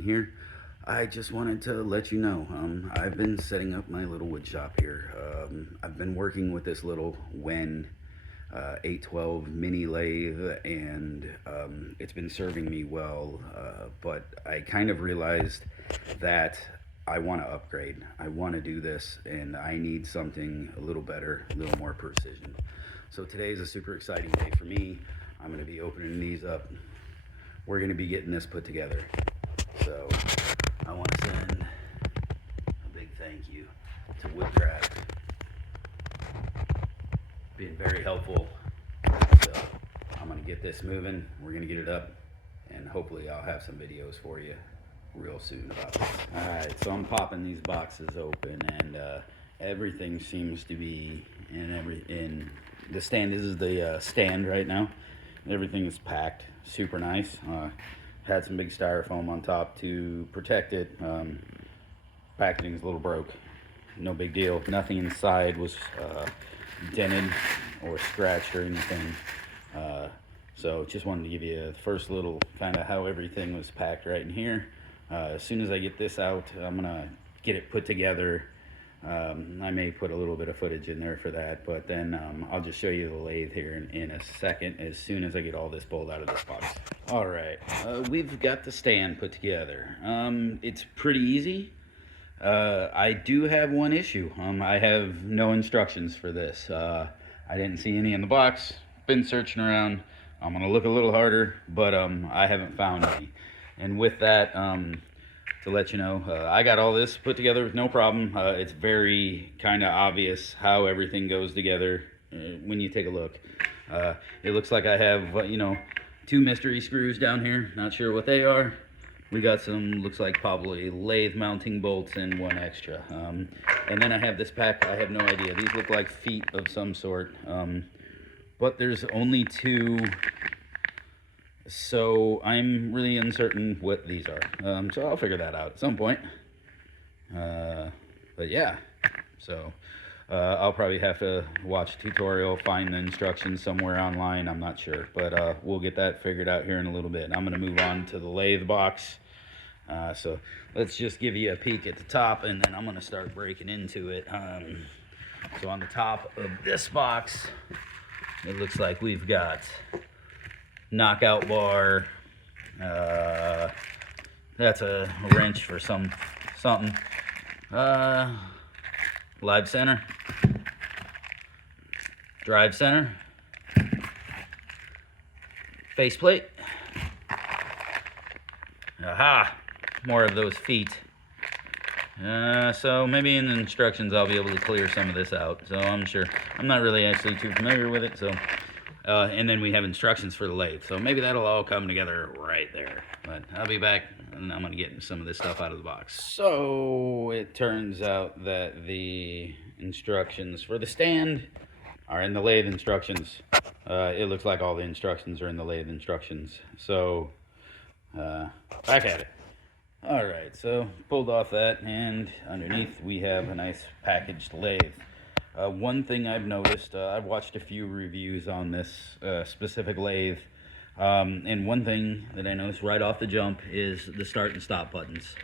Upgrade here. I just wanted to let you know, I've been setting up my little wood shop here. I've been working with this little Wen 812 mini lathe, and it's been serving me well, but I kind of realized that I want to upgrade. I want to do this, and I need something a little better, a little more precision. So today is a super exciting day for me. I'm going to be opening these up. We're going to be getting this put together. So I want to send a big thank you to Woodcraft. Being very helpful. So I'm going to get this moving. We're going to get it up, and hopefully I'll have some videos for you real soon about this. Alright, so I'm popping these boxes open, and everything seems to be in the stand. This is the stand right now. Everything is packed super nice. Had some big styrofoam on top to protect it. Packaging is a little broke, no big deal. Nothing inside was dented or scratched or anything. So just wanted to give you the first little kind of how everything was packed right in here. As soon as I get this out, I'm gonna get it put together. I may put a little bit of footage in there for that, but then I'll just show you the lathe here in a second as soon as I get all this pulled out of this box. All right, we've got the stand put together. It's pretty easy. I do have one issue. I have no instructions for this. I didn't see any in the box. Been searching around. I'm gonna look a little harder, but I haven't found any. And with that, to let you know, I got all this put together with no problem. It's very kind of obvious how everything goes together when you take a look. It looks like I have, you know, 2 mystery screws down here. Not sure what they are. We got some, looks like probably lathe mounting bolts and 1 extra. And then I have this pack. I have no idea. These look like feet of some sort. But there's only 2. So I'm really uncertain what these are. So I'll figure that out at some point. But yeah, so I'll probably have to watch a tutorial, find the instructions somewhere online. I'm not sure, but we'll get that figured out here in a little bit. I'm going to move on to the lathe box. So let's just give you a peek at the top, and then I'm going to start breaking into it. So on the top of this box, it looks like we've got knockout bar. That's a wrench for something. Live center, drive center, faceplate. Aha, more of those feet. So maybe in the instructions I'll be able to clear some of this out. So I'm sure, I'm not really actually too familiar with it. So and then we have instructions for the lathe, so maybe that'll all come together right there. But I'll be back, and I'm going to get some of this stuff out of the box. So it turns out that the instructions for the stand are in the lathe instructions. It looks like all the instructions are in the lathe instructions. So back at it. All right, so pulled off that, and underneath we have a nice packaged lathe. One thing I've noticed, I've watched a few reviews on this specific lathe, and one thing that I noticed right off the jump is the start and stop buttons.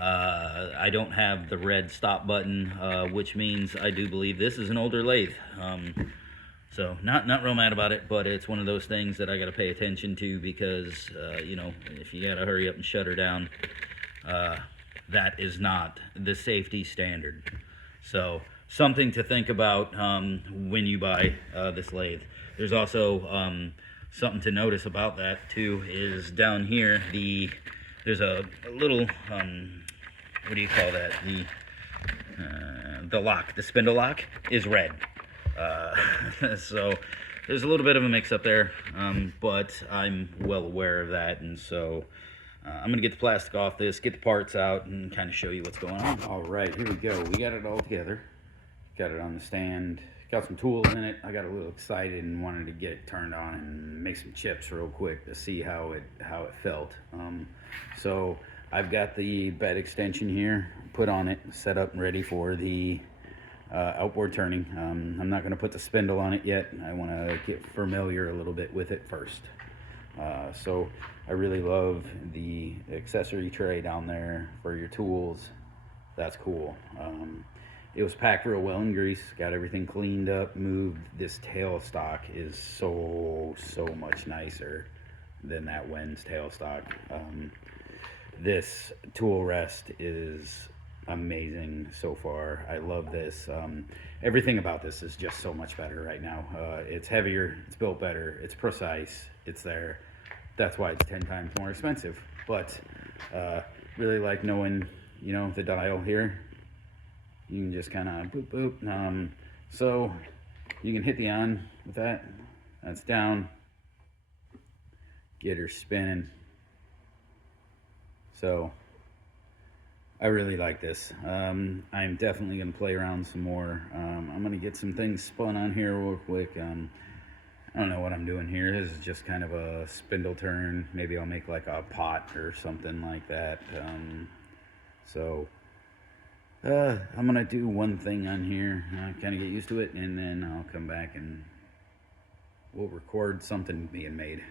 I don't have the red stop button, which means I do believe this is an older lathe. So not real mad about it, but it's one of those things that I got to pay attention to because, you know, if you got to hurry up and shut her down, that is not the safety standard. So something to think about when you buy this lathe. There's also something to notice about that too, is down here there's a little what do you call that, the lock, the spindle lock is red. So there's a little bit of a mix up there, but I'm well aware of that, and so I'm gonna get the plastic off this, get the parts out, and kind of show you what's going on. All right, here we go. We got it all together. Got it on the stand. Got some tools in it. I got a little excited and wanted to get it turned on and make some chips real quick to see how it felt. So I've got the bed extension here put on it, set up and ready for the outboard turning. I'm not going to put the spindle on it yet. I want to get familiar a little bit with it first. So I really love the accessory tray down there for your tools. That's cool. It was packed real well in grease, got everything cleaned up, moved. This tailstock is so much nicer than that Wen's tailstock. This tool rest is amazing so far. I love this. Everything about this is just so much better right now. It's heavier, it's built better, it's precise, it's there. That's why it's 10 times more expensive. But really like knowing, you know, the dial here. You can just kind of boop boop. So you can hit the on with that. That's down. Get her spinning. So I really like this. I'm definitely gonna play around some more. I'm gonna get some things spun on here real quick. I don't know what I'm doing here. This is just kind of a spindle turn. Maybe I'll make like a pot or something like that. I'm gonna do one thing on here, kind of get used to it, and then I'll come back and we'll record something being made.